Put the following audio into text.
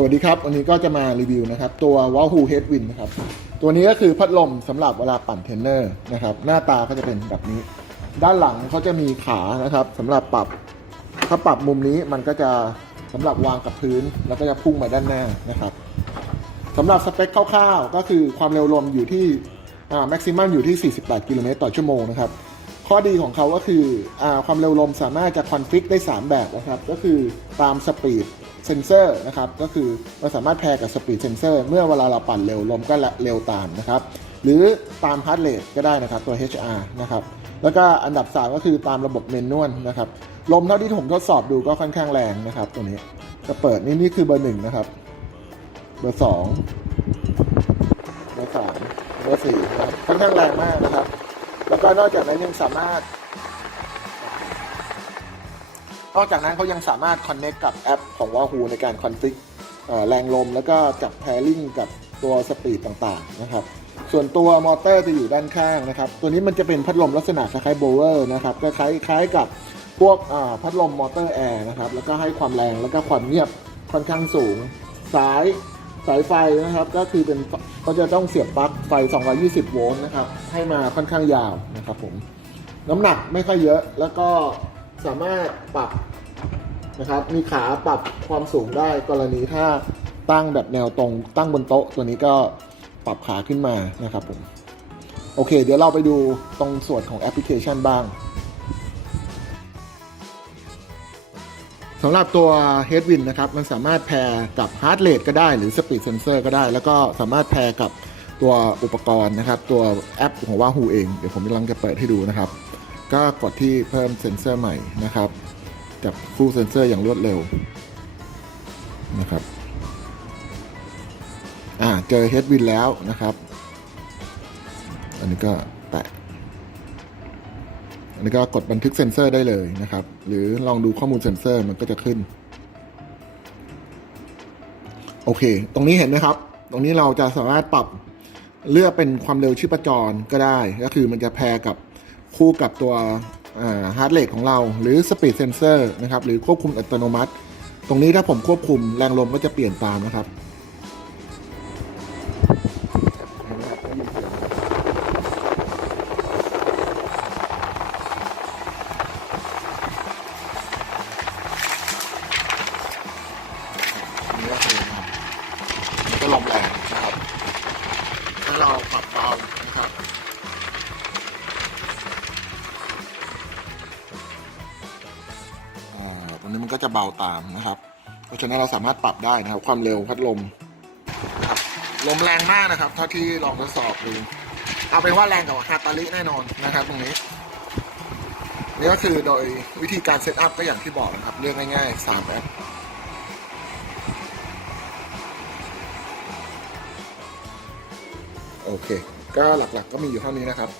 สวัสดีครับ วันนี้ก็จะมารีวิวนะครับ ตัว Wahoo Headwind นะครับ ตัวนี้ก็คือพัดลมสำหรับเวลาปั่นเทรนเนอร์นะครับ หน้าตาก็จะเป็นแบบนี้ ด้านหลังเขาจะมีขานะครับสำหรับปรับ ถ้าปรับมุมนี้มันก็จะสำหรับวางกับพื้น แล้วก็จะพุ่งมาด้านหน้านะครับสำหรับสเปคคร่าวๆ ก็คือความเร็วลมอยู่ที่อ่าแม็กซิมัมอยู่ที่ 48 กิโลเมตรต่อชั่วโมงนะครับ ข้อดีของเขาก็คืออความเร็วลมสามารถจะคอนฟิกได้ 3 แบบนะครับก็คือตามสปีดเซนเซอร์นะครับก็คือมันสามารถแพรกับสปีดเซนเซอร์เมื่อเวลาเราปั่นเร็วลมก็เร็วตามนะครับหรือตามฮาร์ดเรทก็ได้นะครับตัว HR นะครับแล้วก็อันดับ 3 ก็คือตามระบบเมนนวลนะครับลมเท่าที่ผมทดสอบดูก็ค่อนข้างแรงนะครับตัวนี้จะเปิดนี่นี่คือเบอร์หนึ่งนะครับ เบอร์สองเบอร์สามเบอร์สี่นะครับค่อนข้างแรงมากนะครับ แล้วก็นอกจากนั้นยังสามารถ นอกจากนั้นเขายังสามารถ connect กับแอปของ Wahoo ในการ config เอ่อแรงลม แล้วก็จับ pairing กับตัวสปีดต่างๆนะครับ ส่วนตัวมอเตอร์จะอยู่ด้านข้างนะครับ ตัวนี้มันจะเป็นพัดลมลักษณะคล้ายๆโบเวอร์นะครับก็คล้ายคล้ายกับพวกพัดลมมอเตอร์แอร์นะครับ แล้วก็ให้ความแรงแล้วก็ความเงียบค่อนข้างสูงสาย สายไฟนะครับก็คือเป็นก็จะต้องเสียบปลั๊กไฟ 220 โวลต์นะครับให้มาค่อนข้างยาวนะครับผมน้ำหนักไม่ค่อยเยอะแล้วก็สามารถปรับนะครับมีขาปรับความสูงได้กรณีถ้าตั้งแบบแนวตรงตั้งบนโต๊ะตัวนี้ก็ปรับขาขึ้นมานะครับผมโอเค เดี๋ยวเราไปดูตรงส่วนของแอปพลิเคชันบ้าง สำหรับตัว Headwind นะครับ มันสามารถแพร์กับ Heart Rate ก็ได้ หรือ Speed Sensor ก็ได้ แล้วก็สามารถแพร์กับตัวอุปกรณ์นะครับ ตัวแอปของ Wahoo เอง เดี๋ยวผมกำลังจะเปิดให้ดูนะครับ ก็กดที่เพิ่มเซนเซอร์ใหม่นะครับ จับคู่เซนเซอร์อย่างรวดเร็วนะครับ อ่า เจอ Headwind แล้วนะครับ อันนี้ก็แตะ อันนี้ก็กดบันทึกเซ็นเซอร์ได้เลยนะครับ หรือลองดูข้อมูลเซ็นเซอร์มันก็จะขึ้น โอเค ตรงนี้เห็นไหมครับ ตรงนี้เราจะสามารถปรับเลือกเป็นความเร็วชีพจรก็ได้ ก็คือมันจะแพรกับคู่กับตัวฮาร์ดเรทของเรา หรือสปีดเซนเซอร์นะครับ หรือควบคุมอัตโนมัติ ตรงนี้ถ้าผมควบคุมแรงลมก็จะเปลี่ยนตามนะครับ ตรงนี้มันก็จะเบาตามนะครับ เพราะฉะนั้นเราสามารถปรับได้นะครับ ความเร็วพัดลม ลมแรงมากนะครับ เท่าที่ลองทดสอบดูเอาเป็นว่าแรงกว่าฮาตาลิแน่นอนนะครับ ตรงนี้นี่ก็คือโดยวิธีการเซตอัพก็อย่างที่บอกนะครับเลือกง่ายๆ3แอปโอเค ก็หลักๆก็มีอยู่เท่านี้นะครับ